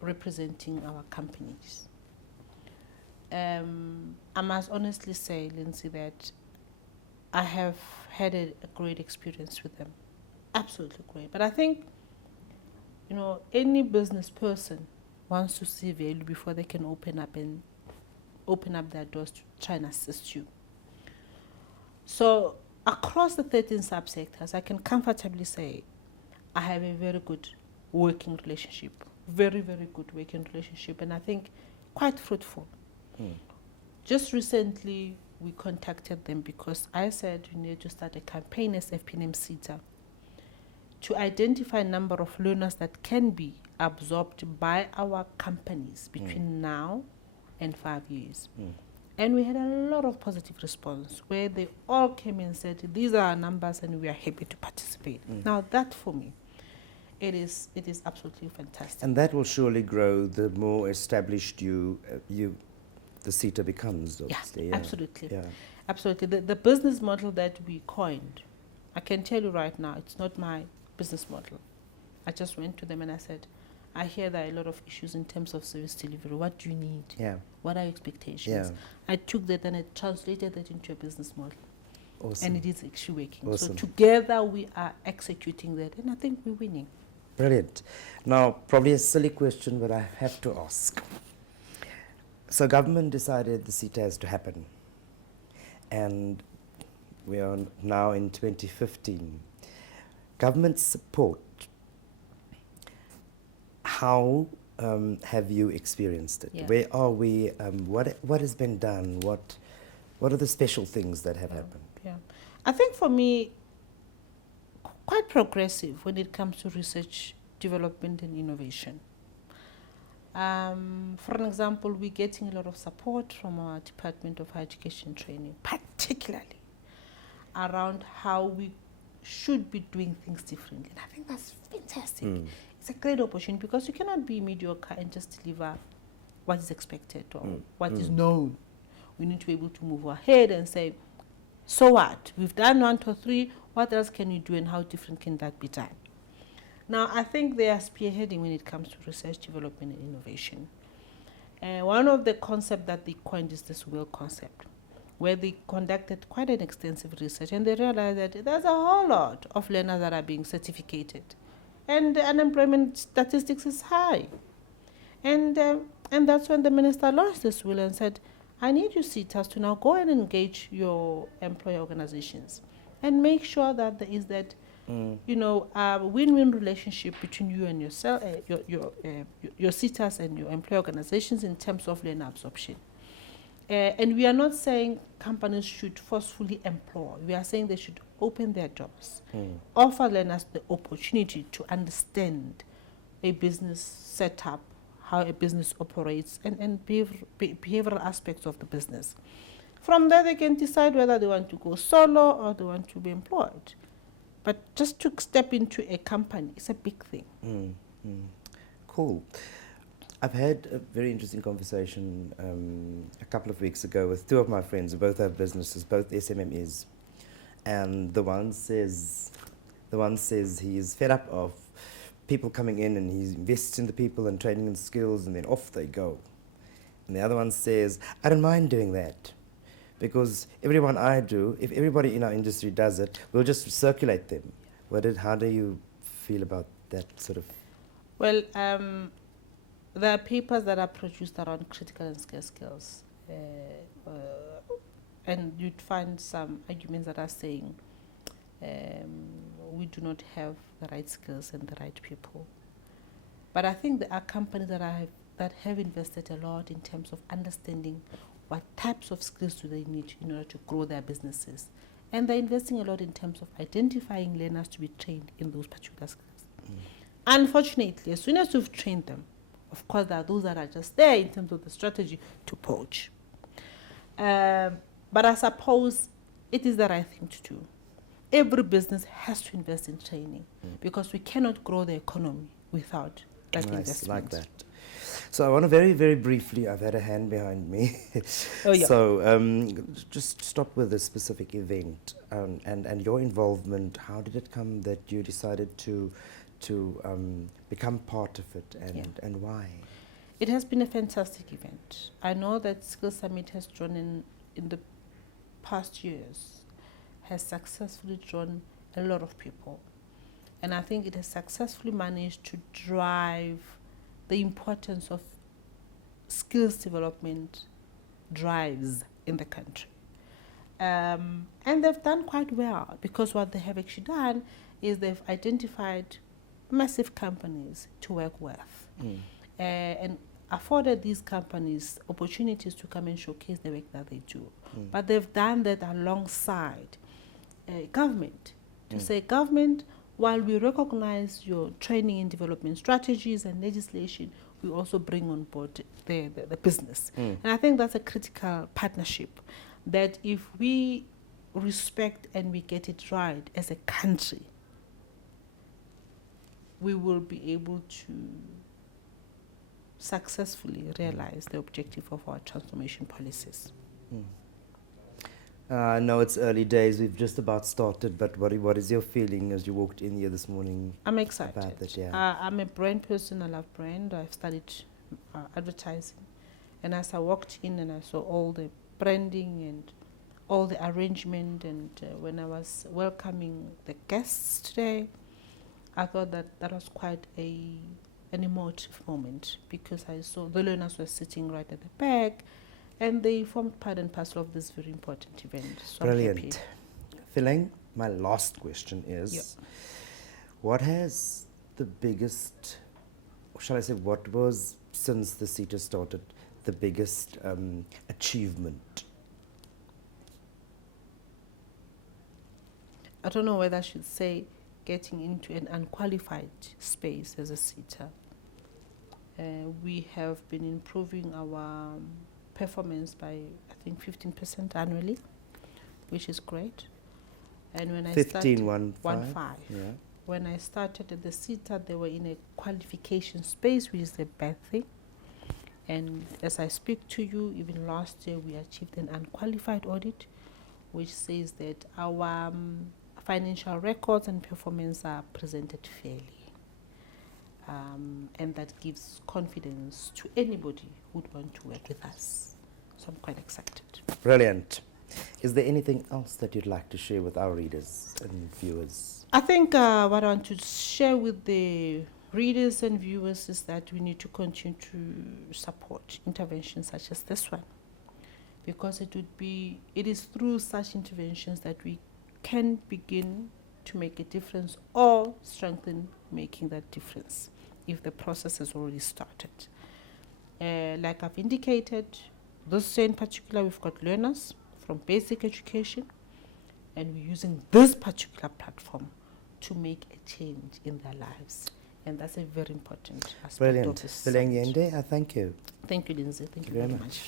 representing our companies. I must honestly say, Lindsay, that I have had a great experience with them. Absolutely great. But I think, any business person wants to see value before they can open up their doors to try and assist you. So across the 13 subsectors, I can comfortably say I have a very good working relationship. Very, very good working relationship, and I think quite fruitful. Just recently, we contacted them because I said we need to start a campaign as FP&M Seta to identify a number of learners that can be absorbed by our companies between now and 5 years. And we had a lot of positive response where they all came and said, these are our numbers and we are happy to participate. Now that for me, it is absolutely fantastic. And that will surely grow the more established the Seta becomes, obviously. Yeah, absolutely. Yeah. Absolutely. The business model that we coined, I can tell you right now, it's not my business model. I just went to them and I said, I hear there are a lot of issues in terms of service delivery. What do you need? Yeah. What are your expectations? Yeah. I took that and I translated that into a business model. Awesome. And it is actually working. Awesome. So together we are executing that, and I think we're winning. Brilliant. Now, probably a silly question, but I have to ask. So government decided the Seta has to happen, and we are now in 2015. Government support, how have you experienced it? Yeah. Where are we? What has been done? What are the special things that have happened? Yeah, I think for me, quite progressive when it comes to research, development and innovation. For an example, we're getting a lot of support from our Department of Higher Education and Training, particularly around how we should be doing things differently. And I think that's fantastic. It's a great opportunity because you cannot be mediocre and just deliver what is expected or what is known. We need to be able to move ahead and say, so what? We've done 1, 2, 3. What else can we do and how different can that be done? Now, I think they are spearheading when it comes to research, development, and innovation. One of the concepts that they coined is this WILL concept, where they conducted quite an extensive research, and they realized that there's a whole lot of learners that are being certificated, and the unemployment statistics is high. And that's when the minister launched this WILL and said, I need you CETAs to now go and engage your employer organizations and make sure that there is that win-win relationship between you and yourself, your CETAs and your employer organizations in terms of learner absorption. And we are not saying companies should forcefully employ. We are saying they should open their doors, offer learners the opportunity to understand a business setup, how a business operates, and behavioral aspects of the business. From there, they can decide whether they want to go solo or they want to be employed. But just to step into a company is a big thing. Cool. I've had a very interesting conversation a couple of weeks ago with two of my friends who both have businesses, both SMMEs. And the one says he's fed up of people coming in and he invests in the people and training and skills and then off they go. And the other one says, I don't mind doing that. Because everyone I do, if everybody in our industry does it, we'll just circulate them. How do you feel about that sort of? Well, there are papers that are produced around critical and scarce skills. And you'd find some arguments that are saying we do not have the right skills and the right people. But I think there are companies that have invested a lot in terms of understanding what types of skills do they need in order to grow their businesses. And they're investing a lot in terms of identifying learners to be trained in those particular skills. Unfortunately, as soon as you've trained them, of course, there are those that are just there in terms of the strategy to poach. But I suppose it is the right thing to do. Every business has to invest in training because we cannot grow the economy without that investment. Like that. So I want to very, very briefly, I've had a hand behind me. Oh, yeah. So just stop with this specific event and your involvement. How did it come that you decided to to become part of it, and why? It has been a fantastic event. I know that Skills Summit has drawn in the past years, has successfully drawn a lot of people. And I think it has successfully managed to drive the importance of skills development drives in the country. And they've done quite well, because what they have actually done is they've identified massive companies to work with and afforded these companies opportunities to come and showcase the work that they do. But they've done that alongside government, to say, government, while we recognize your training and development strategies and legislation, we also bring on board the business. And I think that's a critical partnership, that if we respect and we get it right as a country, we will be able to successfully realize the objective of our transformation policies. I know it's early days, we've just about started, but what is your feeling as you walked in here this morning? I'm excited. About that, I'm a brand person, I love brand. I've studied advertising. And as I walked in and I saw all the branding and all the arrangement, and when I was welcoming the guests today, I thought that was quite an emotive moment, because I saw the learners were sitting right at the back, and they formed part and parcel of this very important event. So brilliant. Felleng, my last question is, what has the biggest, or shall I say, what was, since the Seta started, the biggest achievement? I don't know whether I should say getting into an unqualified space as a Seta. We have been improving our performance by, I think, 15% annually, which is great. And when I started, 1.5. Yeah. When I started at the Seta, they were in a qualification space, which is a bad thing. And as I speak to you, even last year we achieved an unqualified audit, which says that our financial records and performance are presented fairly. And that gives confidence to anybody who would want to work with us. So I'm quite excited. Brilliant. Is there anything else that you'd like to share with our readers and viewers? I think what I want to share with the readers and viewers is that we need to continue to support interventions such as this one, because it is through such interventions that we can begin to make a difference or strengthen making that difference if the process has already started. Like I've indicated, this year in particular, we've got learners from basic education, and we're using this particular platform to make a change in their lives. And that's a very important aspect of this. Brilliant. Felleng Yende, I thank you. Thank you, Lindsay. Thank you very much.